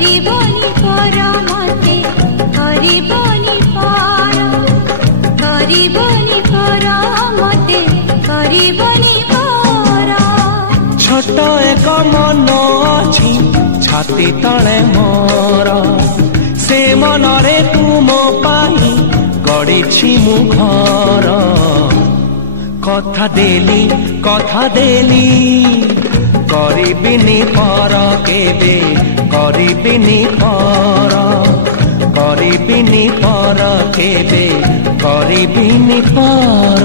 କରିବନି ପର ମତେ କରିବନି ପର କରିବନି ପର ମତେ କରିବନି ପର। ଛୋଟ ଏକ ମନ ଅଛି ଛାତି ତଳେ ମୋର, ସେ ମନରେ ତୁମ ପାଇଁ ଗଢ଼ିଛି ମୁଁ ଘର। କଥା ଦେଲି କରିବିନି ପର କେବେ, କରିବିନି ପର, କରିବିନି ପର କେବେ, କରିବିନି ପର।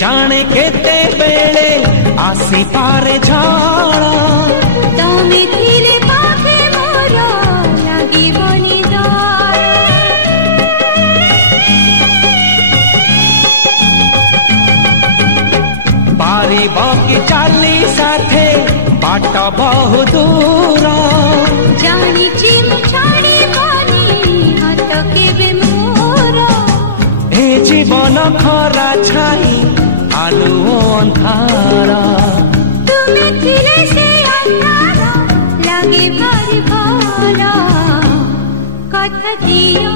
जाने केते बेले आसी पारे झाड़, तमे थिले पाखे मोर लागिबनी डर। पारिब कि चाली साथे बाट बहु दूर, जानिछि मु छाड़िबनी हाथ केबे मोर। ए जीवन खरा छाई आलु अंधार, तुमे थिले से अंधार लागे भारी भर। कथा दियो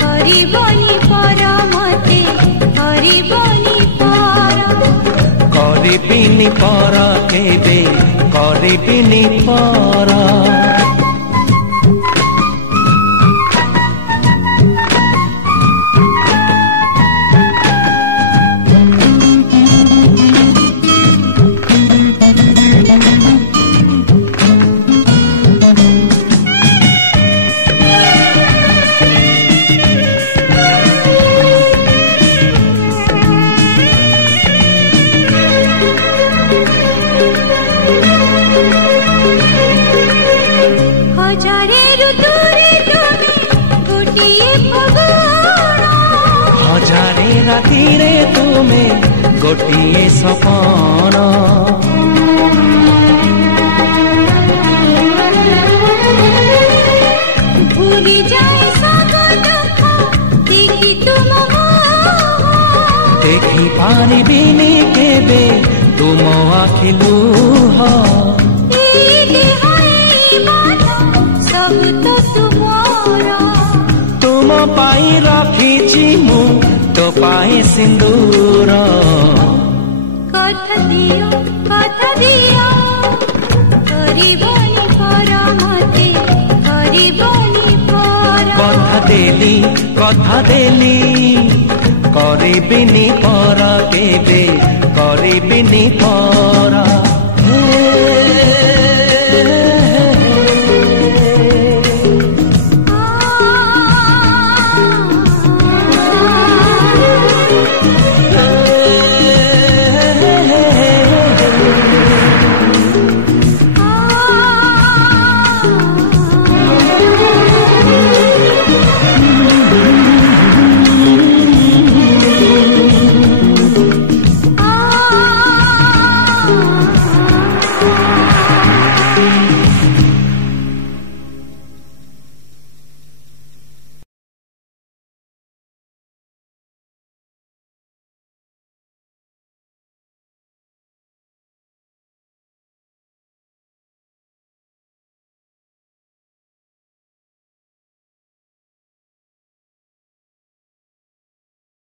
କରିବନି ପର ମତେ କରିବନି ପର, କରିବିନି ପର କେବେ, କରିବିନି ପର। ରାତିରେ ତୁମେ ଗୋଟିଏ ସପନ, ଭୁଲି ଯାଏ ସବୁ ଦୁଃଖ ଦେଖି ତୁମ ଦେଖି ପାରିବିନି କେବେ ତୁମ ଆଖି ଲୁହ। ସବୁ ତ ତୁମର, ତୁମ ପାଇଁ ରଖିଛି ମୁଁ तो पाए सिंदूर। कथा दियो କରିବନି ପର ମତେ କରିବନି ପର। କଥା ଦେଲି କରିବିନି ପର କେବେ, କରିବିନି ପର।